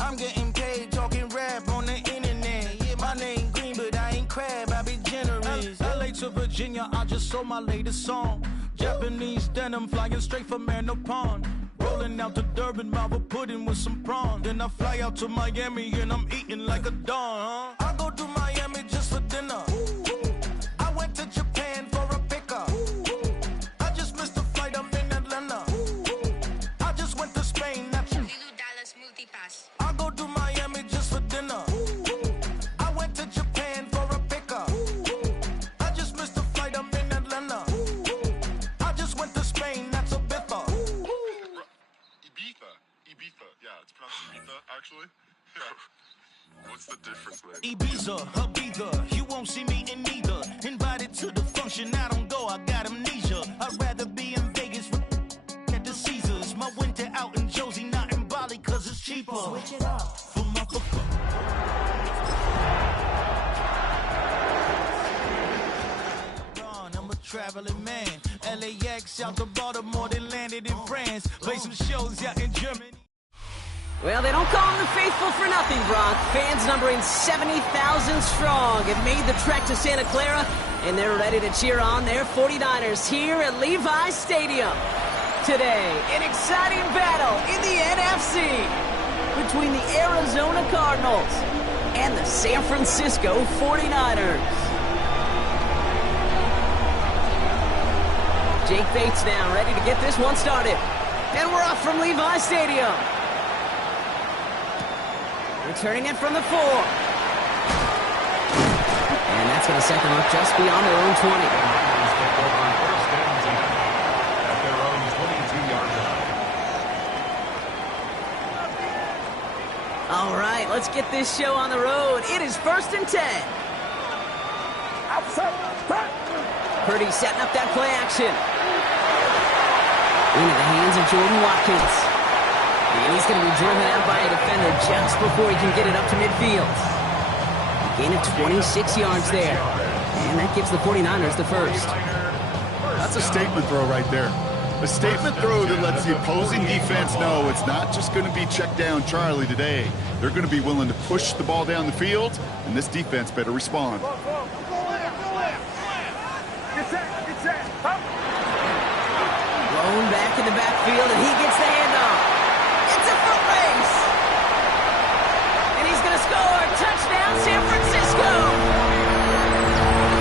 I'm getting paid talking rap on the internet. Yeah, my name green, but I ain't crab, I be generous. LA to Virginia, I just sold my latest song. Japanese denim flying straight from Manapon. Rolling out to Durban, mouth of pudding with some prawns. Then I fly out to Miami and I'm eating like a don, huh? I go to Miami just for dinner. I went to Japan for a pickup. I just missed the flight, I'm in Atlanta. I just went to Spain, that's Dallas Multipass. I go to Miami just for dinner. I went to Japan for a pickup. I just missed the flight, I'm in Atlanta. I just went to Spain, that's Ibiza. Ibiza, yeah, it's pronounced Ibiza, actually. Yeah. What's the difference, man? Ibiza, Ibiza, you won't see me in neither. Invited to the function, I don't go, I got amnesia. I'd rather be in Vegas at the Caesars. My winter out in Josie, not in Bali, cause it's cheaper. Switch it up. For my I'm a traveling man. LAX out to Baltimore, then landed in France. Play some shows out in Germany. Well, they don't call them the faithful for nothing, Brock. Fans numbering 70,000 strong have made the trek to Santa Clara, and they're ready to cheer on their 49ers here at Levi's Stadium. Today, an exciting battle in the NFC between the Arizona Cardinals and the San Francisco 49ers. Jake Bates now ready to get this one started. And we're off from Levi's Stadium. Returning it from the 4. And that's going to set them up just beyond their own 20. At their own 22-yard line. All right, let's get this show on the road. It is 1st and 10. Purdy setting up that play action. Into the hands of Jordan Watkins. And he's going to be driven out by a defender just before he can get it up to midfield. A gain of 26 yards there. And that gives the 49ers the first. That's a statement throw right there. A statement throw that lets the opposing defense know it's not just going to be check down Charlie today. They're going to be willing to push the ball down the field, and this defense better respond. Blown back in the backfield, and he gets the handoff. It's a foot race. And he's going to score. Touchdown, San Francisco.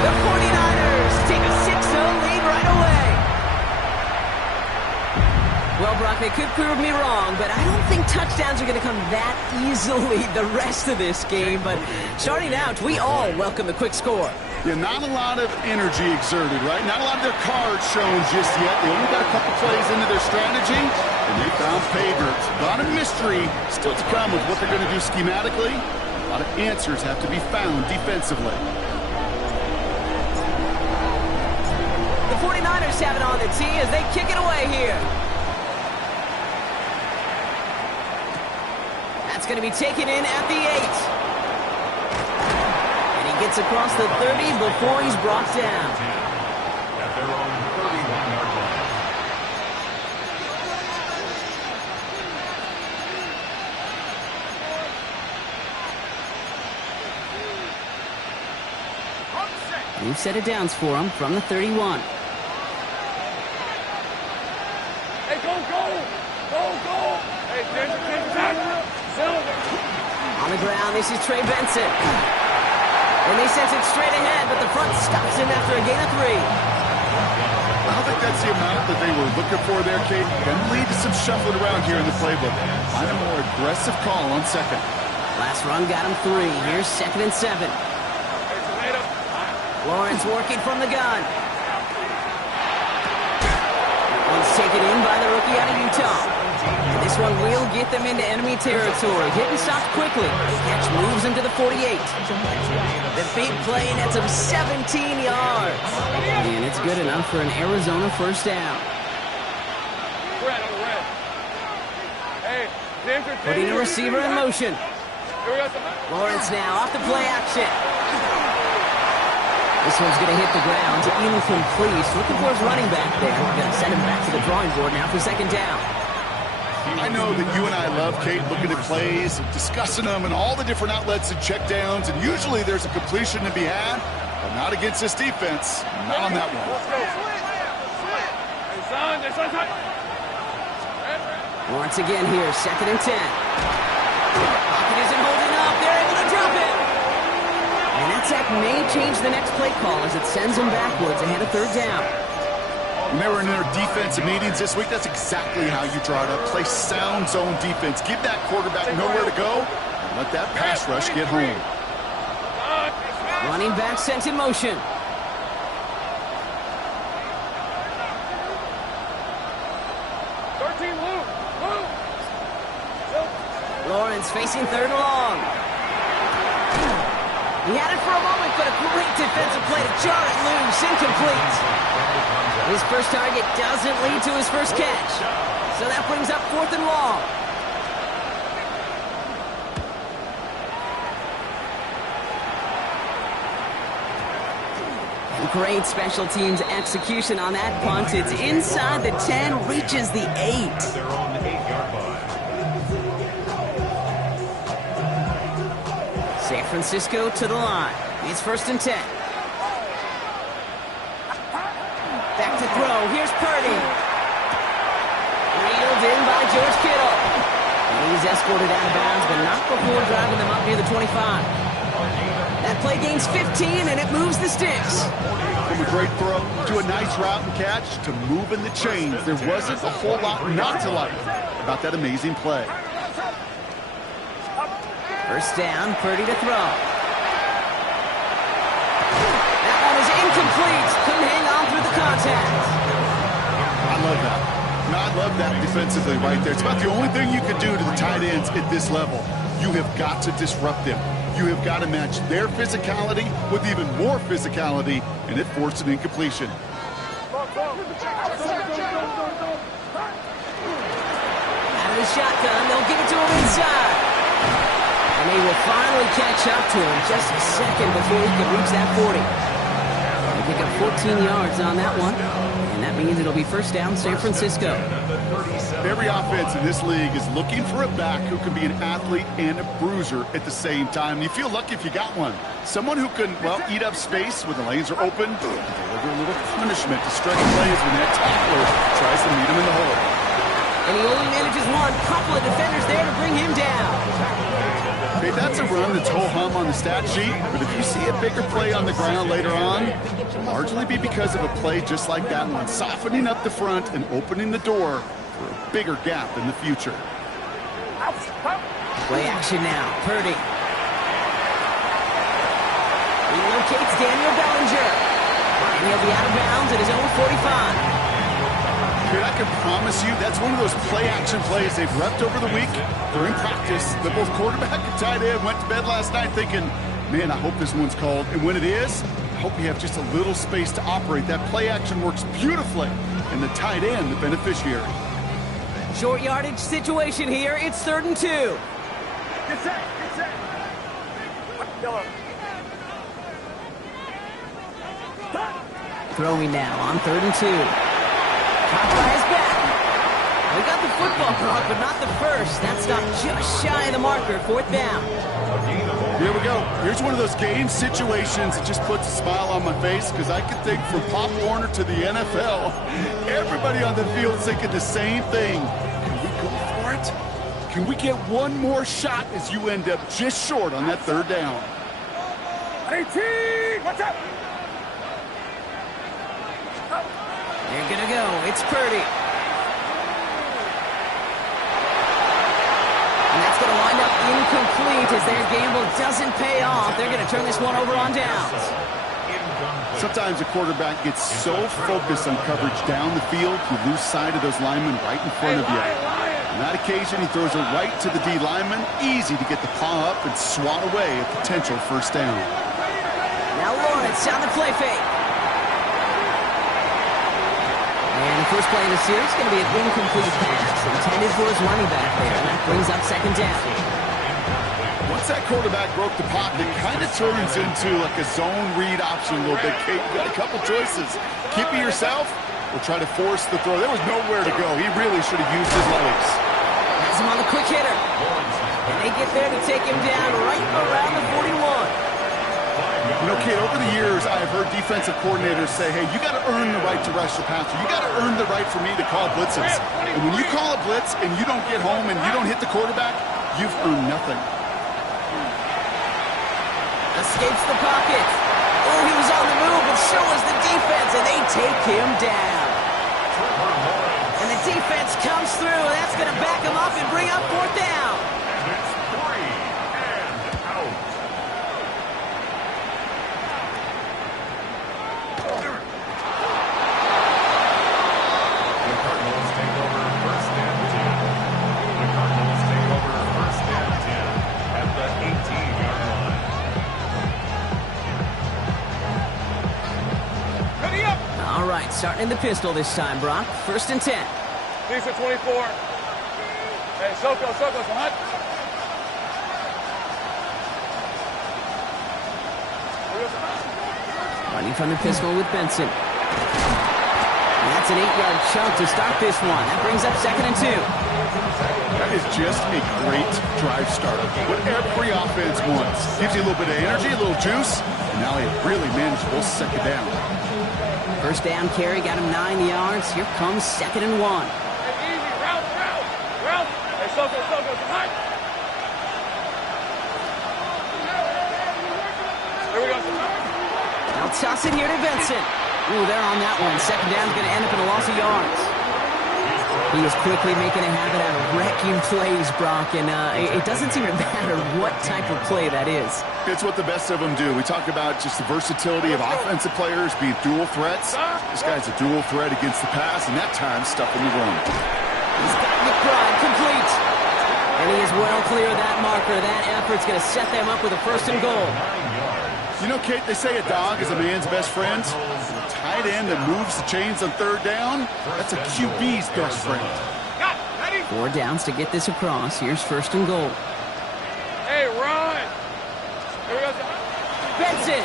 The 49ers take a 6-0 lead right away. Well, Brock, they could prove me wrong, but I don't think touchdowns are going to come that easily the rest of this game. But starting out, we all welcome the quick score. Yeah, not a lot of energy exerted, right? Not a lot of their cards shown just yet. They only got a couple plays into their strategy, and they found pay dirt. A lot of mystery still to come with what they're going to do schematically. A lot of answers have to be found defensively. The 49ers have it on the tee as they kick it away here. That's going to be taken in at the 8. Gets across the 30 before he's brought down. At their own 31-yard line. New set of downs for him from the 31. Hey, go! Hey, On the ground, this is Trey Benson. And they sent it straight ahead, but the front stops him after a gain of 3. I don't think that's the amount that they were looking for there, Kate. Going to lead to some shuffling around here in the playbook. Find a more aggressive call on second. Last run got him 3. Here's 2nd and 7. Lawrence working from the gun. One's taken in by the rookie out of Utah. And this one will get them into enemy territory. Hit and stopped quickly. Catch moves him to the 48. The big play nets him 17 yards. And it's good enough for an Arizona first down. Putting a receiver in motion. Lawrence now off the play action. This one's going to hit the ground. Incomplete. Looking for his running back there. Going to send him back to the drawing board now for 2nd down. I know that you and I love, Kate, looking at plays, and discussing them, and all the different outlets and checkdowns, and usually there's a completion to be had, but not against this defense. Not on that one. Once again here, 2nd and 10. Pocket isn't holding up. They're able to drop it. And that sack may change the next play call as it sends them backwards ahead of 3rd down. When they were in their defensive meetings this week, that's exactly how you draw it up. Play sound zone defense. Give that quarterback nowhere to go, and let that pass rush get home. Running back sent in motion. Lawrence facing 3rd and long. He had it for a moment, but a great defensive play to jar it loose. Incomplete. His first target doesn't lead to his first catch. So that brings up 4th and long. Great special teams execution on that punt. It's inside the 10, reaches the 8. They're on the 8-yard line. San Francisco to the line. It's 1st and 10. Back to throw. Here's Purdy. Reeled in by George Kittle. And he's escorted out of bounds, but not before driving them up near the 25. That play gains 15, and it moves the sticks. From a great throw to a nice route and catch to moving the chains, there wasn't a whole lot not to like about that amazing play. 1st down, Purdy to throw. That one is incomplete. Couldn't hang on through the contact. I love that. I love that defensively right there. It's about the only thing you can do to the tight ends at this level. You have got to disrupt them. You have got to match their physicality with even more physicality, and it forced an incompletion. Out of the shotgun, they'll give it to him inside. And they will finally catch up to him just a second before he can reach that 40. They pick up 14 yards on that one, and that means it'll be 1st down, San Francisco. Every offense in this league is looking for a back who can be an athlete and a bruiser at the same time. And you feel lucky if you got one. Someone who can, well, eat up space when the lanes are open, and deliver a little punishment to stretch plays when that tackler tries to meet him in the hole. And he only manages one. Couple of defenders there to bring him down. Okay, that's a run that's ho-hum on the stat sheet, but if you see a bigger play on the ground later on, it'll largely be because of a play just like that one, softening up the front and opening the door for a bigger gap in the future. Play action now. Purdy. He locates Daniel Bellinger. And he'll be out of bounds at his own 45. Dude, I can promise you that's one of those play-action plays they've repped over the week during practice. That both quarterback and tight end went to bed last night thinking, man, I hope this one's called. And when it is, I hope you have just a little space to operate. That play-action works beautifully, and the tight end, the beneficiary. Short yardage situation here. It's 3rd and 2. Get set. Get set. Yellow. Throwing now on 3rd and 2. Caught by his back. We got the football block, but not the first. That stopped just shy of the marker. 4th down. Here we go. Here's one of those game situations that just puts a smile on my face because I can think from Pop Warner to the NFL, everybody on the field thinking the same thing. Can we go for it? Can we get one more shot as you end up just short on that 3rd down? 18! Watch out! They're going to go. It's Purdy. And that's going to wind up incomplete as their gamble doesn't pay off. They're going to turn this one over on downs. Sometimes a quarterback gets so focused on coverage down the field, you lose sight of those linemen right in front of you. On that occasion, he throws it right to the D lineman. Easy to get the paw up and swat away a potential 1st down. Now Lawrence on the play fake. And the first play in the series is going to be an incomplete pass intended for his running back there, and that brings up 2nd down. Once that quarterback broke the pocket, it kind of turns into like a zone read option a little bit. Kate, you got a couple choices. Keep it yourself or try to force the throw. There was nowhere to go. He really should have used his legs. him on the quick hitter. And they get there to take him down right around the 41. You know, Kate, over the years, I've heard defensive coordinators say, hey, you got to earn the right to rush the passer. You got to earn the right for me to call blitzes. And when you call a blitz and you don't get home and you don't hit the quarterback, you've earned nothing. Escapes the pocket. Oh, he was on the move, but so was the defense, and they take him down. And the defense comes through, and that's going to back him up and bring up 4th down. It's 3 and out. The Cardinals take over 1st and 10. The Cardinals take over 1st and 10 at the 18-yard line. Ready up. All right, starting in the pistol this time, Brock. 1st and 10. These are 24. Hey, Soko, hunt. Running from the pistol with Benson. And that's an 8-yard chunk to start this one. That brings up 2nd and 2. That is just a great drive starter. What every offense wants. Gives you a little bit of energy, a little juice, and now a really manageable 2nd down. 1st down carry got him 9 yards. Here comes 2nd and 1. Hey, easy, route. Hey, Soko, hunt. Here we go. They'll toss it here to Benson. Ooh, they're on that one. 2nd down's going to end up in a loss of yards. He is quickly making a habit out of wrecking plays, Brock, and it doesn't seem to matter what type of play that is. It's what the best of them do. We talk about just the versatility of offensive players being dual threats. This guy's a dual threat against the pass, and that time stuffing the run. He's got McBride complete. And he is well clear of that marker. That effort's going to set them up with a 1st and goal. You know, Kate, they say a dog is a man's best friend. A tight end that moves the chains on 3rd down, that's a QB's best friend. 4 downs to get this across. Here's 1st and goal. Hey, run. Here we go. Benson.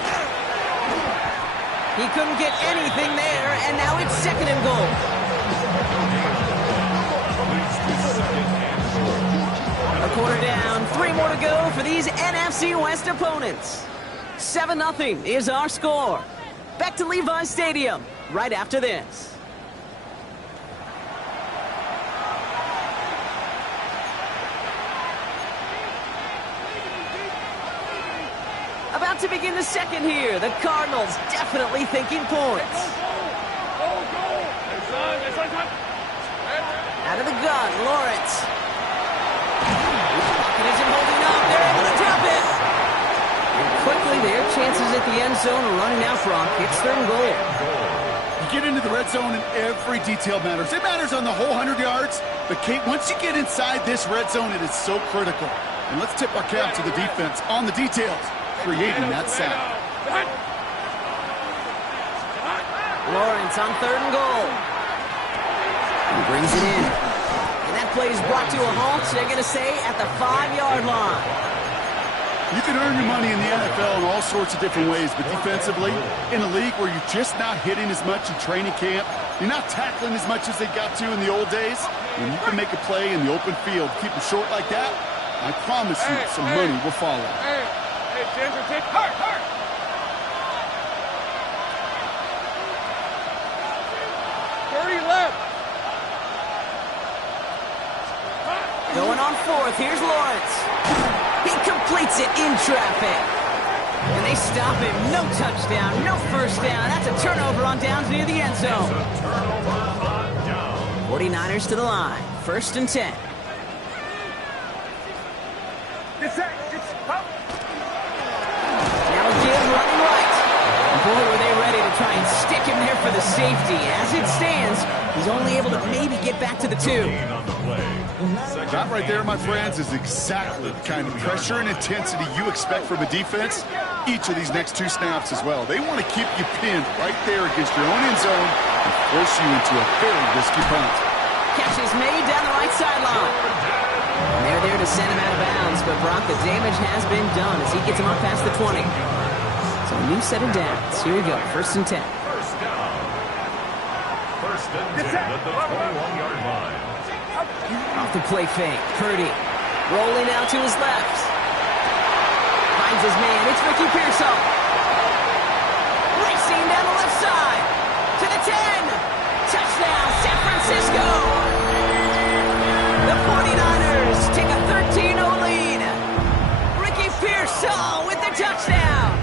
He couldn't get anything there, and now it's 2nd and goal. A quarter down, 3 more to go for these NFC West opponents. 7-0 is our score. Back to Levi's Stadium right after this. About to begin the 2nd here. The Cardinals definitely thinking points. Out of the gun, Lawrence. Pocket isn't holding up. They're able to drop it. And quickly, their chances at the end zone are running out, Brock. It's 3rd and goal. You get into the red zone and every detail matters. It matters on the whole 100 yards. But, Kate, once you get inside this red zone, it is so critical. And let's tip our cap to the defense on the details, creating that sack. Lawrence on 3rd and goal. He brings it in. And that play is brought to a halt. They're going to say at the 5-yard line. You can earn your money in the NFL in all sorts of different ways, but defensively, in a league where you're just not hitting as much in training camp, you're not tackling as much as they got to in the old days, when you can make a play in the open field, keep it short like that, I promise you some money will follow. Hey, Ginger, hurt! 30 left. Going on 4th, here's Lawrence. He completes it in traffic. And they stop him. No touchdown, no 1st down. That's a turnover on downs near the end zone. 49ers to the line. 1st and 10. Now again, running right. Boy, were they ready to try and stick him there for the safety. As it stands, he's only able to maybe get back to the 2. That right there, my friends, is exactly the kind of pressure and intensity you expect from a defense each of these next 2 snaps as well. They want to keep you pinned right there against your own end zone and force you into a very risky punt. Catch is made down the right sideline. And they're there to send him out of bounds, but Brock, the damage has been done as he gets him up past the 20. So a new set of downs. Here we go, 1st and 10. First and 10 at the 21-yard line. Off the play fake, Purdy. Rolling out to his left. Finds his man, it's Ricky Pearsall. Racing down the left side. To the 10. Touchdown, San Francisco. The 49ers take a 13-0 lead. Ricky Pearsall with the touchdown.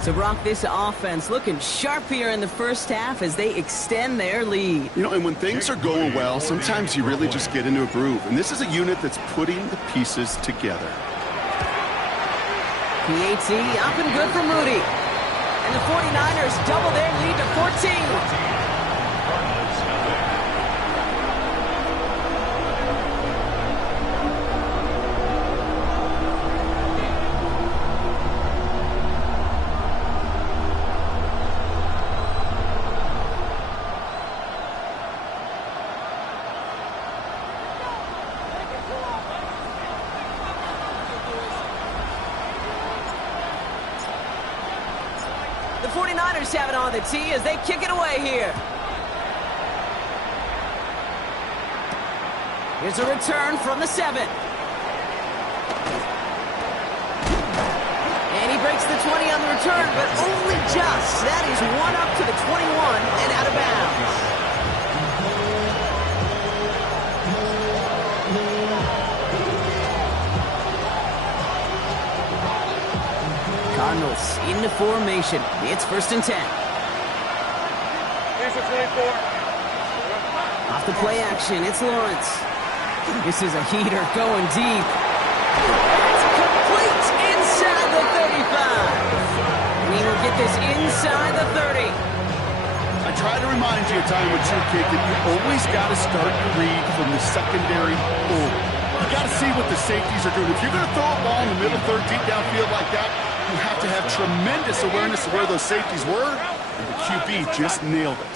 So, Brock, this offense looking sharp here in the first half as they extend their lead. You know, and when things are going well, sometimes you really just get into a groove. And this is a unit that's putting the pieces together. PAT up and good for Moody. And the 49ers double their lead to 14. The 49ers have it on the tee as they kick it away here. Here's a return from the 7. And he breaks the 20 on the return, but only just. That is one up to the 21 and out of bounds. Cardinals into formation. It's 1st and 10. Off the play action, it's Lawrence. This is a heater going deep. It's complete inside the 35. We will get this inside the 30. I try to remind you a time when you're a kid that you always got to start your read from the secondary forward. You got to see what the safeties are doing. If you're going to throw a ball in the middle third, deep downfield like that, you have to have tremendous awareness of where those safeties were, and the QB just nailed it.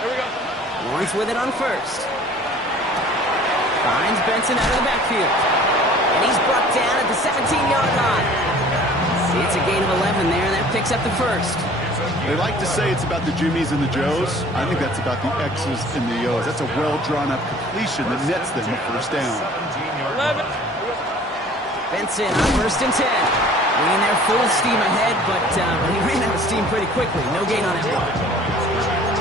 Here we go. Lawrence with it on 1st. Finds Benson out of the backfield. And he's brought down at the 17-yard line. It's a gain of 11 there, and that picks up the 1st. They like to say it's about the Jimmies and the Joes. I think that's about the X's and the O's. That's a well-drawn-up completion that nets them a 1st down. 11. Benson on 1st and 10. Being there full steam ahead, but he ran out of steam pretty quickly. No gain on that one.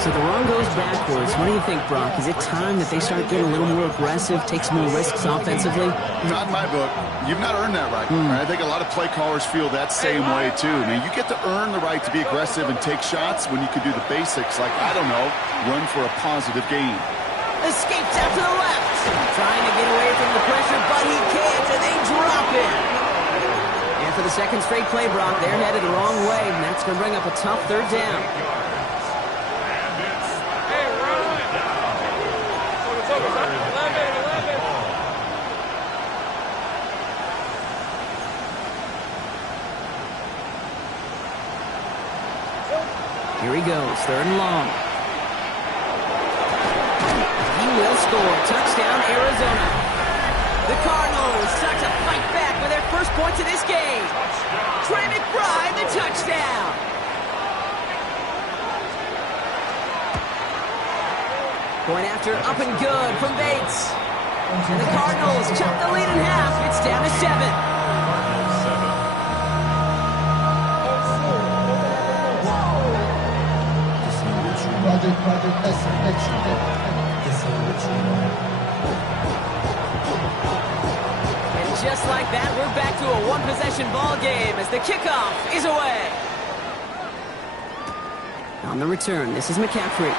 So the run goes backwards. What do you think, Brock? Is it time that they start getting a little more aggressive, take some more risks offensively? Not in my book. You've not earned that right. I think a lot of play callers feel that same way, too. I mean, you get to earn the right to be aggressive and take shots when you can do the basics, like, I don't know, run for a positive gain. Escapes out to the left. Trying to get away from the pressure, but he can't, and they drop it. And for the second straight play, Brock, they're headed the wrong way, and that's going to bring up a tough 3rd down. Here he goes, 3rd and long. He will score. Touchdown, Arizona. The Cardinals start to fight back with their first points of this game. Trey McBride, the touchdown. Point after, up and good from Bates. And the Cardinals chop the lead in half. It's down to 7. And just like that, we're back to a one-possession ball game as the kickoff is away. On the return, this is McCaffrey.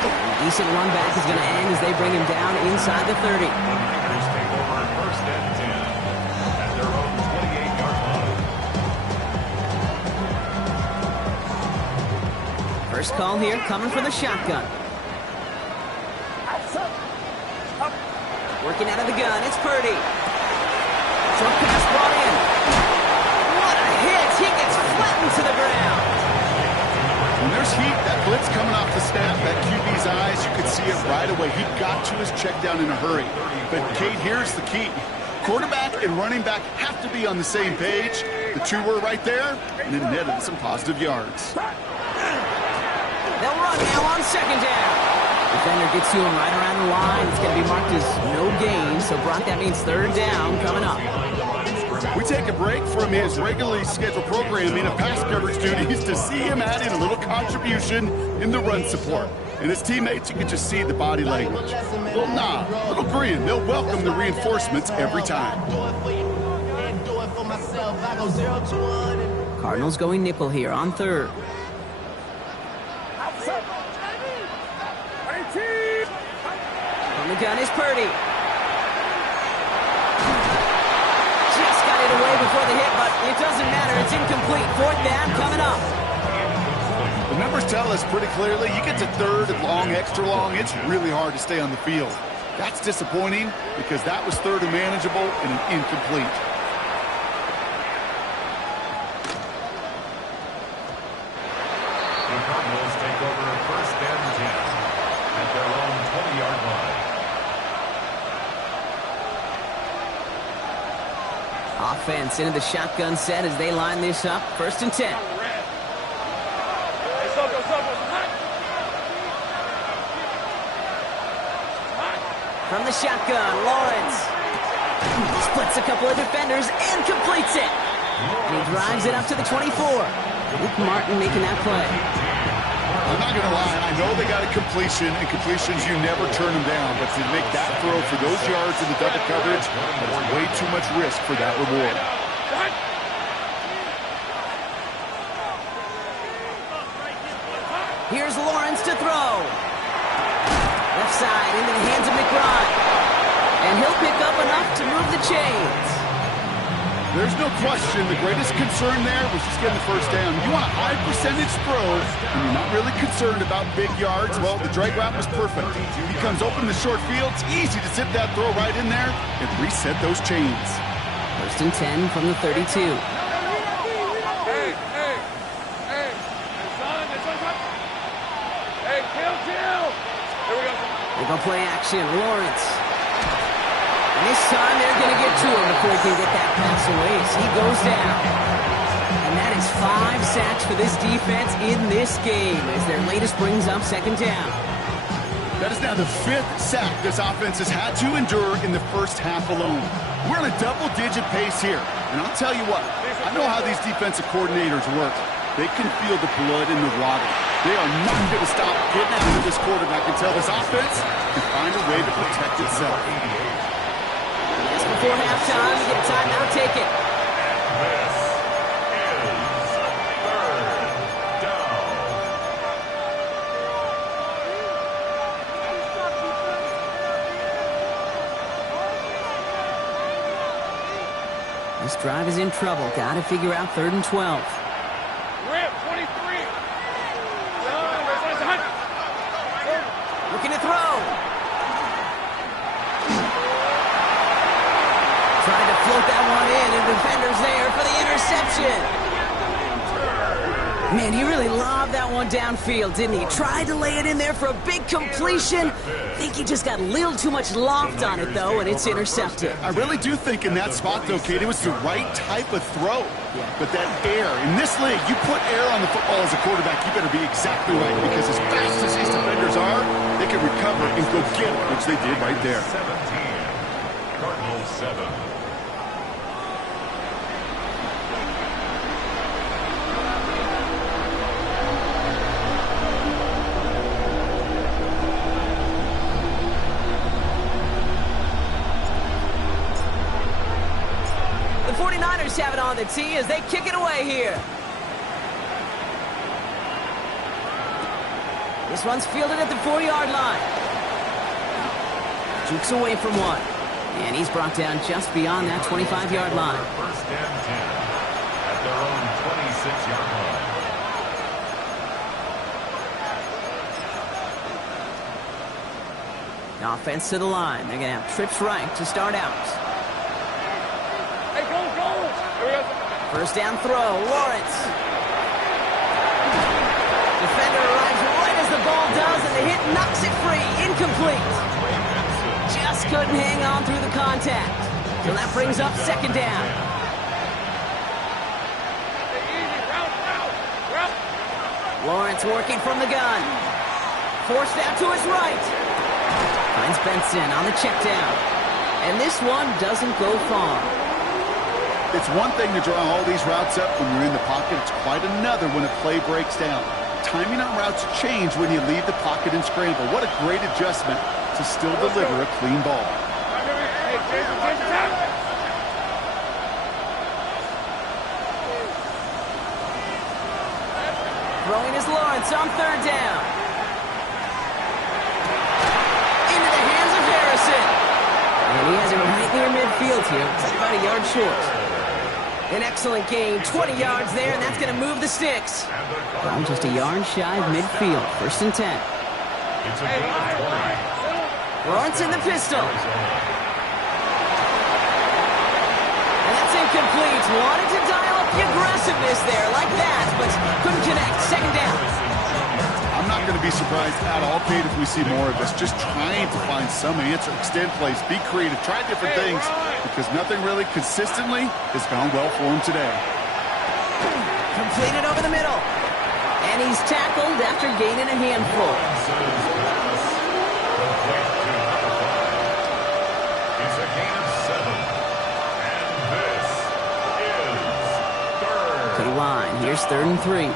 A decent run back is going to end as they bring him down inside the 30. Niners take over 1st and 10 at their own 28-yard line. First call here coming from the shotgun. Working out of the gun, it's Purdy. Short pass brought in. What a hit! He gets flattened to the ground. When there's heat, that blitz coming off the snap, that QB's eyes, you could see it right away. He got to his check down in a hurry. But, Kate, here's the key. Quarterback and running back have to be on the same page. The two were right there, and it netted some positive yards. They'll run now on second down. Defender gets to him right around the line. It's going to be marked as no gain. So, Brock, that means third down coming up. We take a break from his regularly scheduled programming of pass coverage duties to see him add in a little contribution in the run support. And his teammates, you can just see the body language. Little nod, little grin. They'll welcome the reinforcements every time. Cardinals going nickel here on third. From the gun is Purdy. Just got it away before the hit, but it doesn't matter. It's incomplete. Fourth down coming up. The numbers tell us pretty clearly, you get to third and long, extra long, it's really hard to stay on the field. That's disappointing because that was third and manageable and an incomplete. The Cardinals take over first and 10 at their own 20-yard line. Offense into the shotgun set as they line this up. First and 10. From the shotgun, Lawrence splits a couple of defenders and completes it. And he drives it up to the 24. Luke Martin making that play. I'm not going to lie, I know they got a completion, and completions, you never turn them down. But to make that throw for those yards in the double coverage, that's way too much risk for that reward. Here's Lawrence to throw. Left side into the hands of McBride. And he'll pick up enough to move the chains. There's no question the greatest concern there was just getting the first down. You want a high percentage throw, and you're not really concerned about big yards. Well, the drag route was perfect. He comes open in the short field. It's easy to zip that throw right in there and reset those chains. First and 10 from the 32. They're going to play action. Lawrence. And this time they're going to get to him before he can get that pass away. So he goes down. And that is 5 sacks for this defense in this game as their latest brings up second down. That is now the 5th sack this offense has had to endure in the first half alone. We're on a double-digit pace here. And I'll tell you what, I know how these defensive coordinators work. They can feel the blood in the water. They are not going to stop getting after this quarterback until this offense can find a way to protect itself. Just before halftime, you get a timeout, take it. This is third down. This drive is in trouble. Got to figure out third and 12. Looking to throw. Trying to float that one in, and defender's there for the interception. Man, he really lobbed that one downfield, didn't he? Tried to lay it in there for a big completion. I think he just got a little too much loft on it, though, and it's intercepted. I really do think in that spot, though, Kate, it was the right type of throw. But that air, in this league, you put air on the football as a quarterback, you better be exactly right, because as fast as these defenders are, they can recover and go get it, which they did right there. 17. Cardinals 7. The 49ers have it on the tee as they kick it away here. This one's fielded at the 4-yard line. Jukes away from one. And he's brought down just beyond that 25-yard line. First and 10 at their own 26-yard line. Offense to the line. They're going to have trips right to start out. Hey, go! First down throw, Lawrence. Defender arrives right as the ball does, and the hit knocks it free. Incomplete. Just couldn't hang on through the contact. So that brings up second down. Lawrence working from the gun. Forced out to his right. Finds Benson on the check down. And this one doesn't go far. It's one thing to draw all these routes up when you're in the pocket. It's quite another when a play breaks down. Timing on routes change when you leave the pocket and scramble. What a great adjustment to still deliver a clean ball. Throwing is Lawrence on third down. Into the hands of Harrison. And he has it right near midfield here. It's about a yard short. An excellent gain. 20 yards there, and that's going to move the sticks. I'm just a yard shy of midfield. 1st and 10. Lawrence in the pistol. And that's incomplete. Wanted to dial up the aggressiveness there like that, but couldn't connect. 2nd down. I'm not going to be surprised at all, Kate, if we see more of this. Just trying to find some answer. Extend plays. Be creative. Try different things because nothing really consistently has gone well for him today. Completed over the middle. And he's tackled after gaining a handful. It's a gain of 7. And this is 3rd. To the line. Here's 3rd and 3.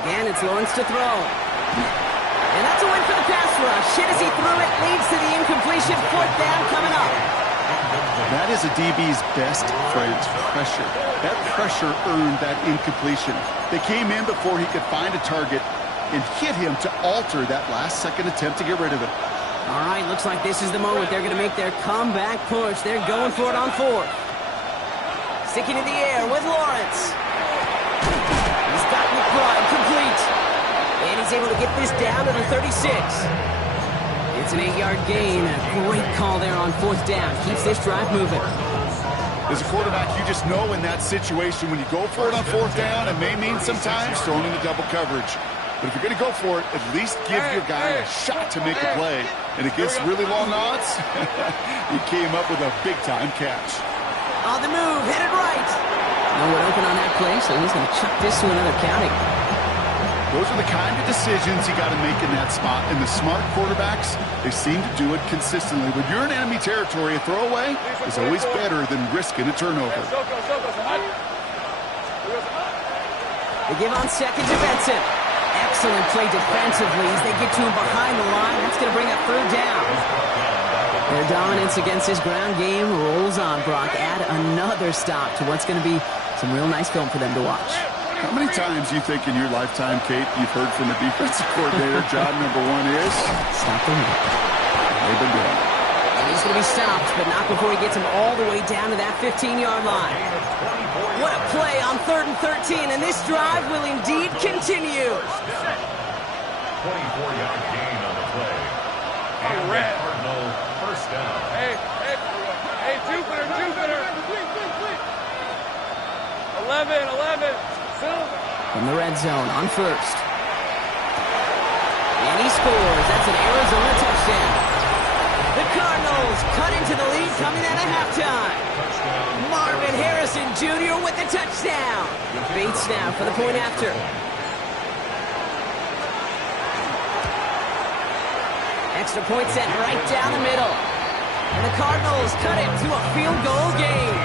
Again, it's Lawrence to throw. And that's a win for the pass rush. Hit as he threw it, leads to the incompletion. 4th down coming up. That is a DB's best friend, pressure. That pressure earned that incompletion. They came in before he could find a target and hit him to alter that last-second attempt to get rid of it. All right, looks like this is the moment they're going to make their comeback push. They're going for it on 4th. Sticking in the air with Lawrence. He's got McBride complete. And he's able to get this down to the 36. It's an 8-yard gain. A great call there on 4th down. Keeps this drive moving. As a quarterback, you just know in that situation when you go for it on 4th down, it may mean sometimes throwing into double coverage. But if you're going to go for it, at least give your guy a shot to make a play. And against really long odds, he came up with a big-time catch. On the move, headed right. No one open on that play, so he's going to chuck this to another county. Those are the kind of decisions you got to make in that spot. And the smart quarterbacks, they seem to do it consistently. When you're in enemy territory, a throwaway is always better than risking a turnover. They give on 2nd to Benson. Excellent play defensively as they get to him behind the line. That's going to bring up 3rd down. Their dominance against this ground game rolls on, Brock. Add another stop to what's going to be some real nice film for them to watch. How many times you think in your lifetime, Kate, you've heard from the defensive coordinator, job number 1 is? Stop the run. They've been doing it. And he's going to be stopped, but not before he gets him all the way down to that 15-yard line. What a play on 3rd and 13, and this drive will indeed continue. 24-yard gain on the play. And Cardinal 1st down. Hey, Jupiter. 11. From the red zone on 1st. And he scores. That's an Arizona touchdown. The Cardinals cut into the lead coming out of halftime. Marvin Harrison Jr. with the touchdown. Bates now for the point after. Extra point set right down the middle. And the Cardinals cut it to a field goal game.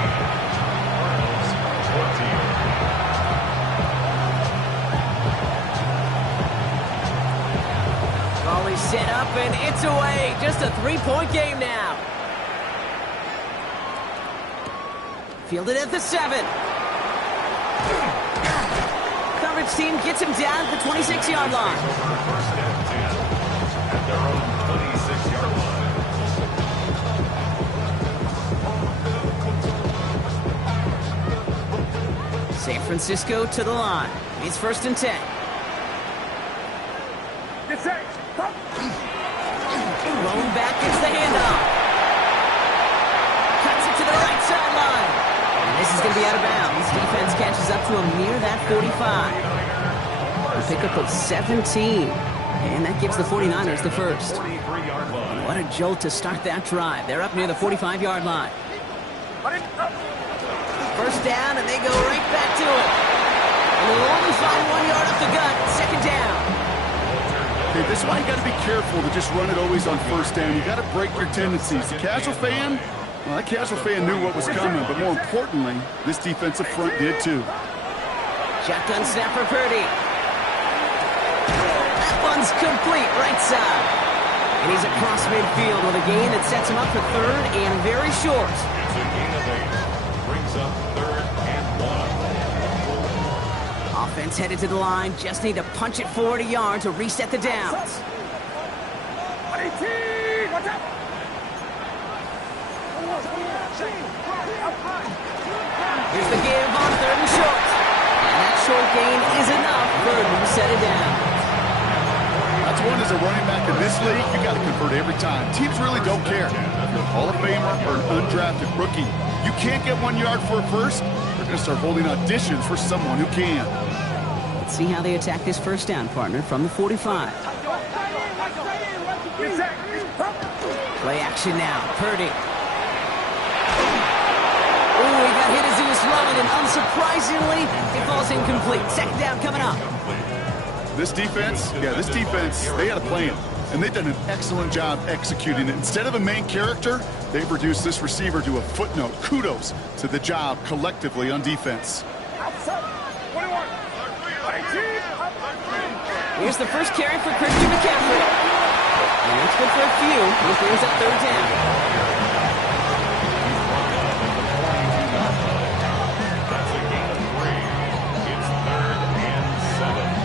Volley set up and it's away. Just a 3-point game now. Fielded at the 7. Coverage team gets him down at the 26-yard line. First and 10 at their own 26-yard line. San Francisco to the line. It's 1st and 10. Rolling back, gets the handoff. Cuts it to the right sideline. And this is going to be out of bounds. Defense catches up to him near that 45. The pickup of 17. And that gives the 49ers the first. 43-yard line. What a jolt to start that drive. They're up near the 45-yard line. First down, and they go right back to it. And they'll only find 1 yard up the gut. Second down. Okay, this is why you got to be careful to just run it always on first down. You got to break your tendencies. The casual fan, well, that casual fan knew what was coming, but more importantly, this defensive front did too. Shotgun snap for Purdy. That one's complete, right side. And he's across midfield with a gain that sets him up for third and very short. It's a gain of 8. Brings up 3rd and 1. Offense headed to the line. Just need to punch it forward a yard to reset the downs. Here's the give on 3rd and short. And that short gain is enough for him to set it down. That's one as a running back in this league, you got to convert every time. Teams really don't care. If you're a Hall of Famer or an undrafted rookie, you can't get 1 yard for a first. They're going to start holding auditions for someone who can. Let's see how they attack this first down, partner, from the 45. Play action now. Purdy. Oh, he got hit as he was running, and unsurprisingly, it falls incomplete. Second down coming up. This defense, they had a plan, and they've done an excellent job executing it. Instead of a main character, they've reduced this receiver to a footnote. Kudos to the job collectively on defense. Here's the first carry for Christian McCaffrey. And it's good for a few. He brings up third down. That's a gain of 3. It's 3rd and 7.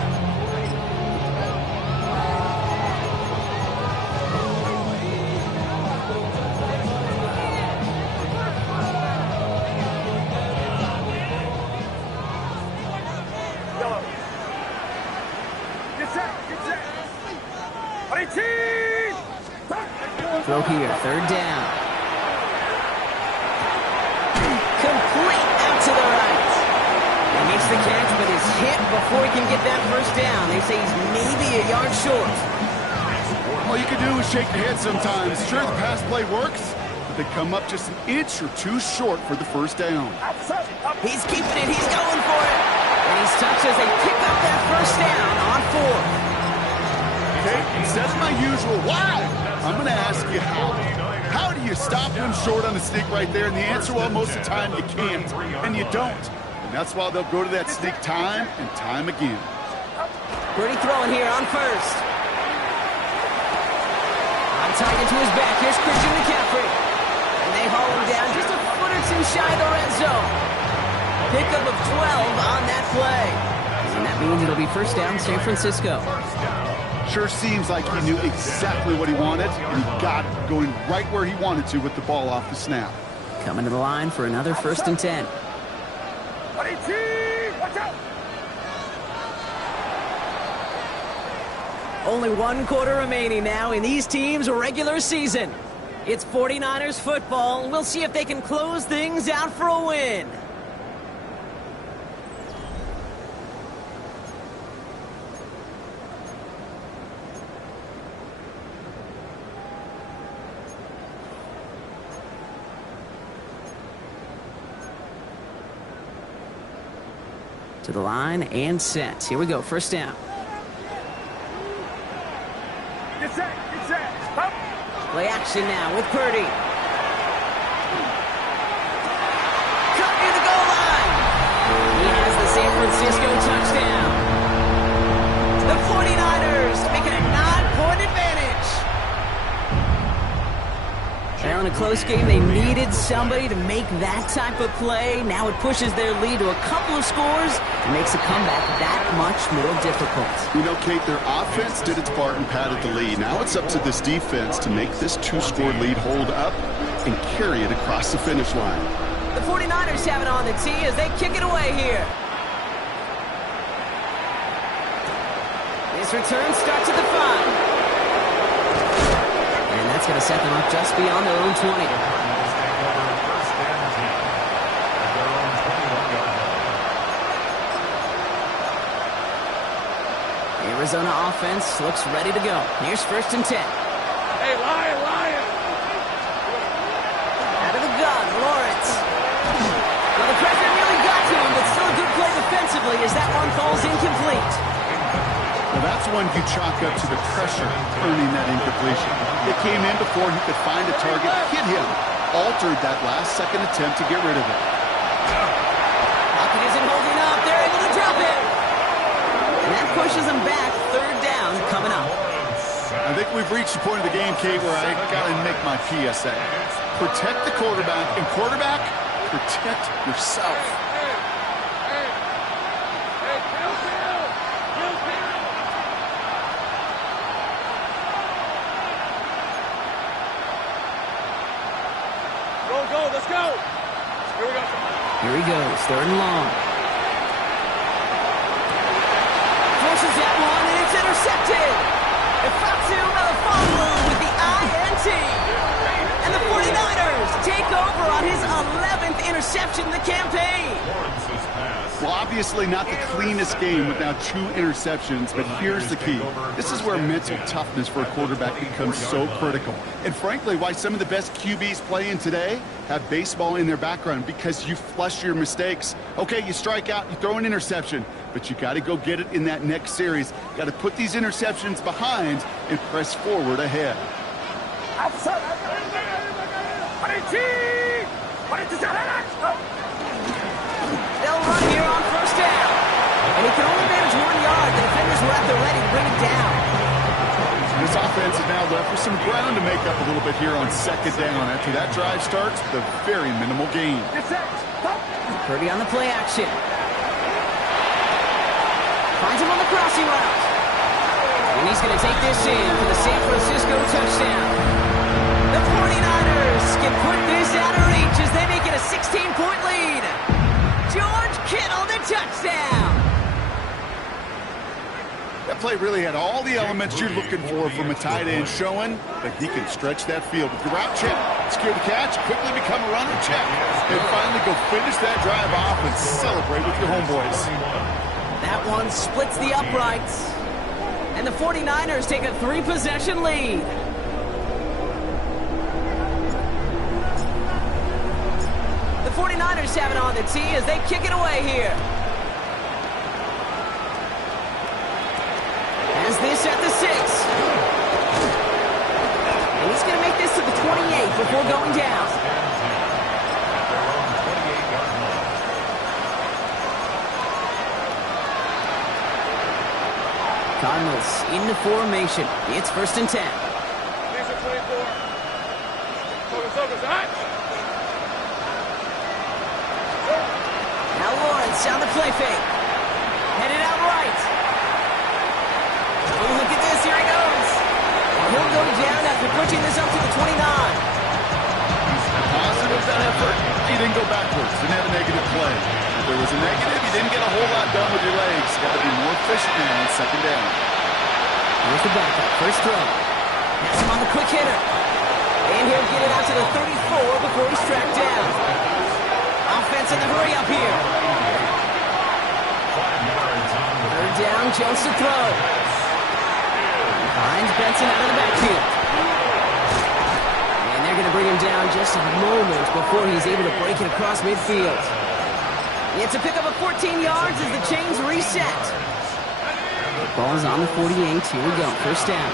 Throw here, third down. Complete out to the right. He makes the catch, but is hit before he can get that first down. They say he's maybe a yard short. All you can do is shake your head sometimes. Sure, the pass play works, but they come up just an inch or two short for the first down. He's keeping it. He's going for it. And he's touched as they pick up that first down on 4. Okay, instead of my usual why, I'm going to ask you how. How do you stop him short on the sneak right there? And the answer, well, most of the time you can't, and you don't. And that's why they'll go to that sneak time and time again. Purdy throwing here on first. Tied into his back. Here's Christian McCaffrey. And they haul him down just a foot or two shy of the red zone. Pickup of 12 on that play. And that means it'll be first down San Francisco. Sure seems like he knew exactly what he wanted, and he got it going right where he wanted to with the ball off the snap. Coming to the line for another 1st and 10. Watch out! Only 1 quarter remaining now in these teams' regular season. It's 49ers football. We'll see if they can close things out for a win. To the line and set. Here we go. First down. Get set! Stop! Play action now with Purdy. Cut near the goal line. He has the San Francisco touchdown. The 49ers making a 9-point advantage. Now in a close game, they needed somebody to make that type of play. Now it pushes their lead to a couple of scores and makes a comeback that much more difficult. You know, Kate, their offense did its part and padded the lead. Now it's up to this defense to make this 2-score lead hold up and carry it across the finish line. The 49ers have it on the tee as they kick it away here. This return starts at the 5. And that's going to set them up just beyond their own 20. Arizona offense looks ready to go. Here's 1st and 10. Hey, Lion! Out of the gun, Lawrence. Well, the pressure nearly got to him, but still a good play defensively as that one falls incomplete. Well, that's one you chalk up to the pressure earning that incompletion. It came in before he could find a target, hit him, altered that last-second attempt to get rid of it. Lockett isn't holding up. They're able to drop it. And that pushes them back. 3rd down coming up. I think we've reached the point of the game, Kate, where I got to make my PSA. Protect the quarterback, and quarterback, protect yourself. Go, let's go! Here we go. Here he goes, 3rd and long. Forces that one, and it's intercepted. Ifatu Melifonwu with the INT. And the 49ers take over on his 11th interception in the campaign. Well, obviously not the cleanest game with now 2 interceptions, but here's the key. This is where mental toughness for a quarterback becomes so critical. And frankly, why some of the best QBs playing today have baseball in their background, because you flush your mistakes. Okay, you strike out, you throw an interception, but you got to go get it in that next series. Got to put these interceptions behind and press forward ahead. They'll run here on 1st down. And he can only manage 1 yard. The defenders were at the ready to bring it down. This offense is now left with some ground to make up a little bit here on 2nd down. After that drive starts, the very minimal gain. Purdy on the play action. Finds him on the crossing route. And he's going to take this in for the San Francisco touchdown. The 49ers can put this out of reach as they make it a 16-point lead. George Kittle, the touchdown. That play really had all the elements you're looking for from a tight end, showing that he can stretch that field. With the route check, secure the catch, quickly become a runner check, and finally go finish that drive off and celebrate with your homeboys. That one splits the uprights. And the 49ers take a 3-possession lead. The 49ers have it on the tee as they kick it away here. Has this at the 6. And he's going to make this to the 28 before going down. Cardinals into formation. It's 1st and 10. Now Lawrence on the play fake. Headed out right. Oh, look at this. Here he goes. He'll go down after pushing this up to the 29. Positive that effort. He didn't go backwards. Didn't have a negative play. If there was a negative, you didn't get a whole lot done with your legs. Got to be more efficient now on 2nd down. Here's the backup. First throw. Has him on the quick hitter. And he'll get it out to the 34 before he's tracked down. Offense in the hurry up here. 3rd down, Jones to throw. Finds Benson out of the backfield. And they're going to bring him down just a moment before he's able to break it across midfield. It's a pickup of 14 yards as the chains reset. Ball's on the 48. Here we go. 1st down.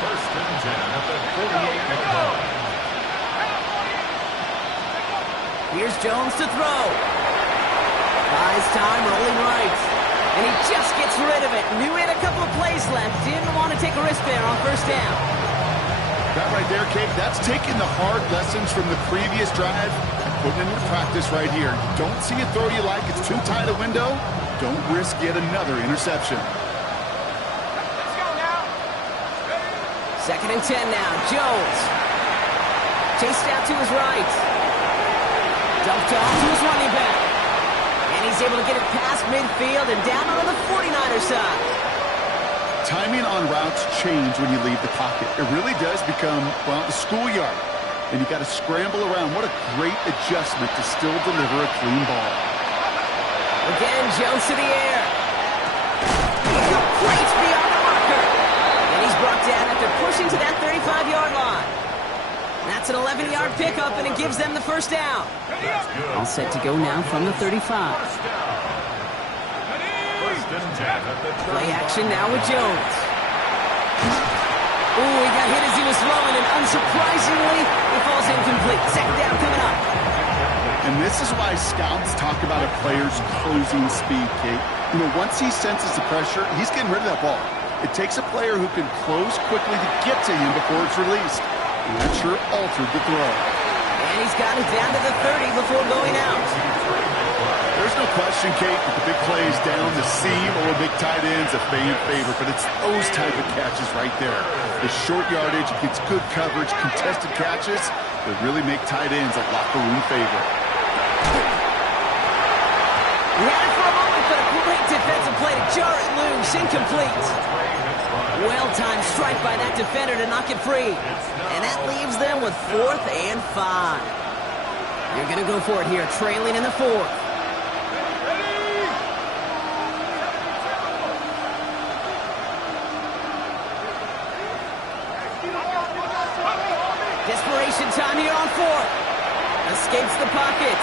1st and 10 at the 48-yard line. Here's Jones to throw. Buys time, rolling right. And he just gets rid of it. Knew he had a couple of plays left. Didn't want to take a risk there on 1st down. That right there, Kate, that's taking the hard lessons from the previous drive and putting it into practice right here. You don't see a throw you like, it's too tight a window. Don't risk yet another interception. Let's go now. 2nd and 10 now. Jones. Chased out to his right. Dumped off to his running back. And he's able to get it past midfield and down on the 49ers side. Timing on routes change when you leave the pocket. It really does become, well, the schoolyard. And you got to scramble around. What a great adjustment to still deliver a clean ball. Again, Jones to the air. Straight beyond the marker. And he's brought down after pushing to that 35-yard line. That's an 11-yard pickup, and it gives them the first down. All set to go now from the 35. Play action now with Jones. Ooh, he got hit as he was throwing, and unsurprisingly, he falls incomplete. Second down coming up. And this is why scouts talk about a player's closing speed, Kate. You know, once he senses the pressure, he's getting rid of that ball. It takes a player who can close quickly to get to him before it's released. And that sure altered the throw. And he's got it down to the 30 before going out. There's no question, Kate, that the big plays down the seam or big tight ends a fan favorite, but it's those type of catches right there. The short yardage, gets good coverage, contested catches that really make tight ends a locker room favorite. He had it for a moment, but a great defensive play to jar it loose, incomplete. Well-timed strike by that defender to knock it free. And that leaves them with 4th and 5. You're going to go for it here, trailing in the 4th. Desperation time here on 4th. Escapes the pocket.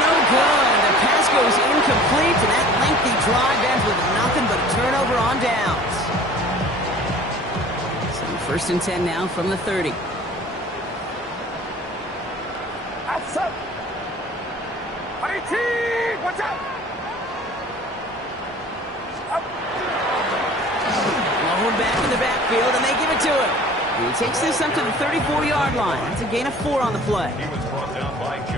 No good. The pass goes incomplete, and that lengthy drive ends with nothing but a turnover on downs. So 1st and 10 now from the 30. Outside. 18. Watch out. Blown back in the backfield, and they give it to him. He takes this up to the 34-yard line. That's a gain of 4 on the play.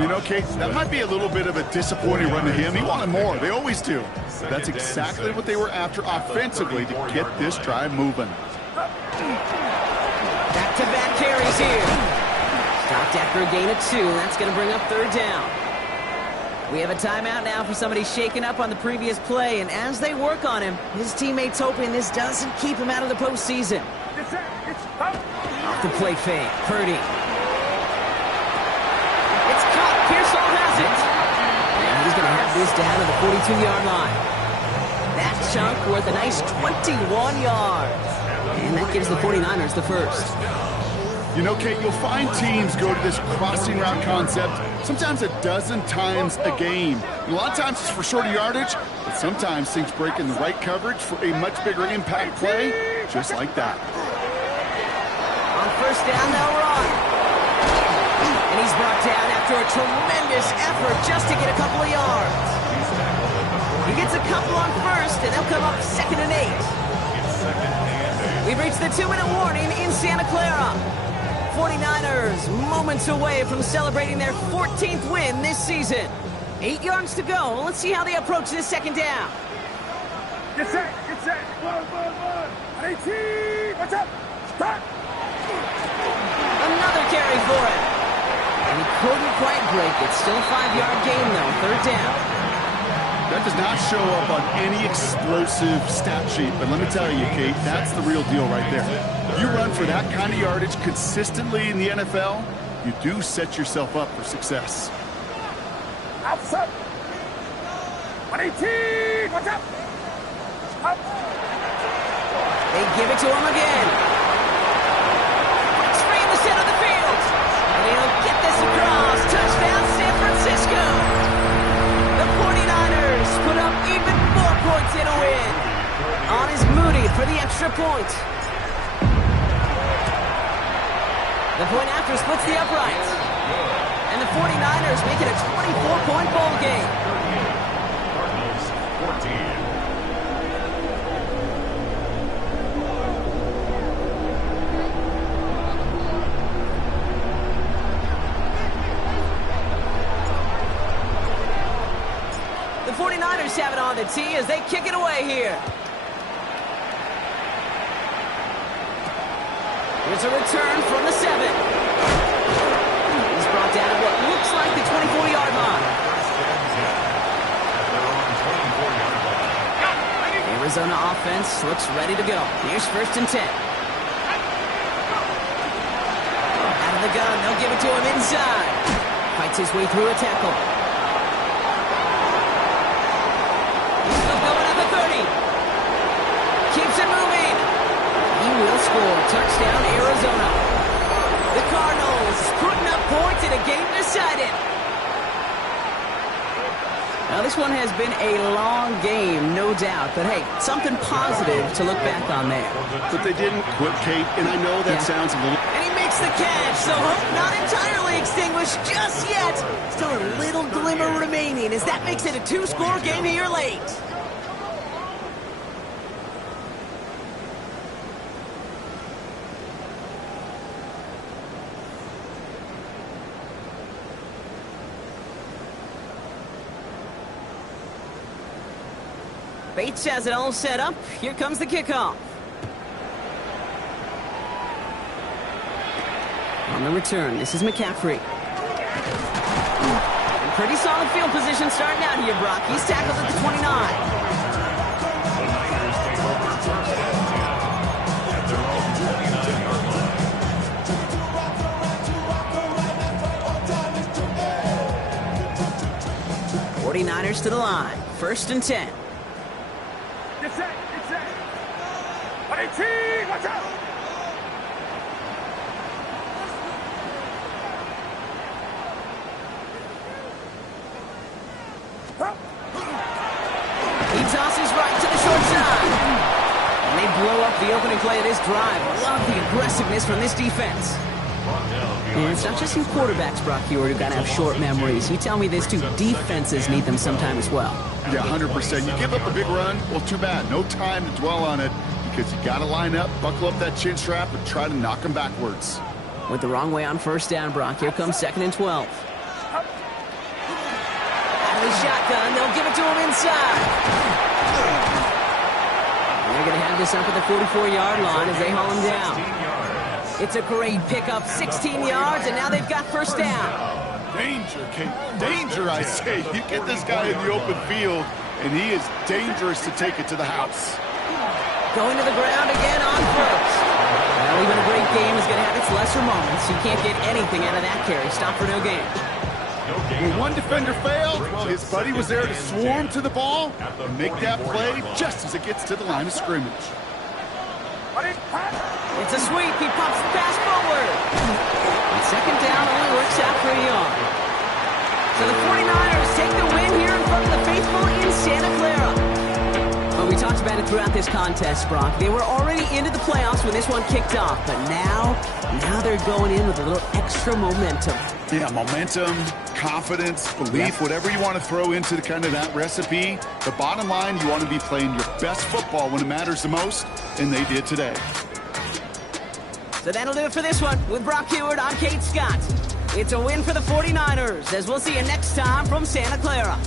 You know, Kate, that might be a little bit of a disappointing run to him. He wanted more. They always do. That's exactly what they were after offensively to get this drive moving. Back-to-back carries here. Stopped after a gain of 2. That's going to bring up 3rd down. We have a timeout now for somebody shaken up on the previous play, and as they work on him, his teammates hoping this doesn't keep him out of the postseason. Off the play fake, Purdy. It's caught. Pearsall has it. And he's going to have this down to the 42-yard line. That chunk worth a nice 21 yards. And that gives the 49ers the first. You know, Kate, you'll find teams go to this crossing route concept sometimes a dozen times a game. And a lot of times it's for shorter yardage, but sometimes things break in the right coverage for a much bigger impact play, just like that. On 1st down, they'll run. And he's brought down after a tremendous effort just to get a couple of yards. He gets a couple on 1st, and they'll come up 2nd and 8. We've reached the 2-minute warning in Santa Clara. 49ers moments away from celebrating their 14th win this season. 8 yards to go. Let's see how they approach this 2nd down. Get set. Get set. 1. 18. Watch out. Start. Another carry for it. And he couldn't quite break it. Still a 5-yard gain, though. 3rd down. That does not show up on any explosive stat sheet, but let me tell you, Kate, that's the real deal right there. You run for that kind of yardage consistently in the NFL, you do set yourself up for success. Outside. 118. Watch out. Up. They give it to him again. Breaks free in the center of the field. And he'll get this across. Touchdown, San Francisco. The 49ers put up even more points in a win. On is Moody for the extra point. The point after splits the uprights. And the 49ers make it a 24-point ball game. Cardinals 14. The 49ers have it on the tee as they kick it away here. Here's a return from the 7. He's brought down at what looks like the 24-yard line. Arizona offense looks ready to go. Here's 1st and 10. Out of the gun, they'll give it to him inside. Fights his way through a tackle. He's still going at the 30. Touchdown, Arizona. The Cardinals putting up points in a game decided. Now, this one has been a long game, no doubt. But, hey, something positive to look back on there. But they didn't quit, Kate, and I know that sounds a little... And he makes the catch, so hope not entirely extinguished just yet. Still a little glimmer remaining as that makes it a 2-score game here late. Bates has it all set up. Here comes the kickoff. On the return, this is McCaffrey. Pretty solid field position starting out here, Brock. He's tackled at the 29. The Niners take over first and 10 at their own 29-yard line. 49ers to the line. First and 10. Get set, get set. 18, watch out. He tosses right to the short side. And they blow up the opening play of this drive. Love the aggressiveness from this defense. And it's not just some quarterbacks, Brock Hewitt, who got to have short memories. You tell me this too, defenses need them sometime as well. Yeah, 100%. You give up a big run, well, too bad. No time to dwell on it because you got to line up, buckle up that chin strap, and try to knock them backwards. Went the wrong way on first down, Brock. Here comes 2nd and 12. Out of the shotgun, they'll give it to him inside. And they're going to have this up at the 44-yard line as they haul him down. It's a great pickup, 16 yards, and now they've got first down. Danger, Kate. Danger, I say. You get this guy in the open field, and he is dangerous to take it to the house. Going to the ground again on first. Well, even a great game is going to have its lesser moments. You can't get anything out of that carry. Stop for no gain. When one defender failed, well, his buddy was there to swarm to the ball and make that play just as it gets to the line of scrimmage. It's a sweep. He pops the pass forward. And second down only works out for a yard. So the 49ers take the win here in front of the faithful in Santa Clara. Well, we talked about it throughout this contest, Brock. They were already into the playoffs when this one kicked off, but now they're going in with a little extra momentum. Yeah, momentum, confidence, belief, whatever you want to throw into the kind of that recipe. The bottom line, you want to be playing your best football when it matters the most, and they did today. So that'll do it for this one. With Brock Hewitt, I'm Kate Scott. It's a win for the 49ers, as we'll see you next time from Santa Clara.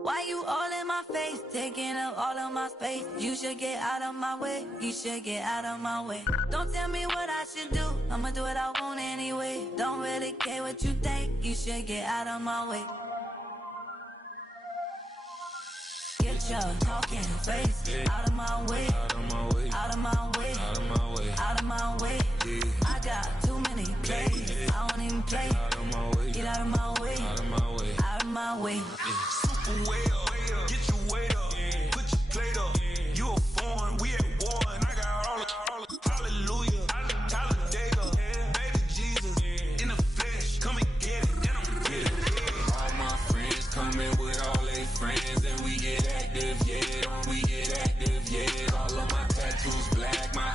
Why you all in my face, taking up all of my space? You should get out of my way, you should get out of my way. Don't tell me what I should do, I'ma do what I want anyway. Don't really care what you think, you should get out of my way. Get your talking face out of my way, out of my way, out of my way, out of my way, out of my way. I got too many plays, I don't even play. Get out of my way, out of my way, out of my way. Way up, get your weight up, put your plate up. You a foreign, we at war, and I got all hallelujah, Talladega, baby Jesus, in the flesh, come and get it, and I'm get it. All my friends coming with all their friends, and we get active, yeah, we get active, yeah. All of my tattoos black, my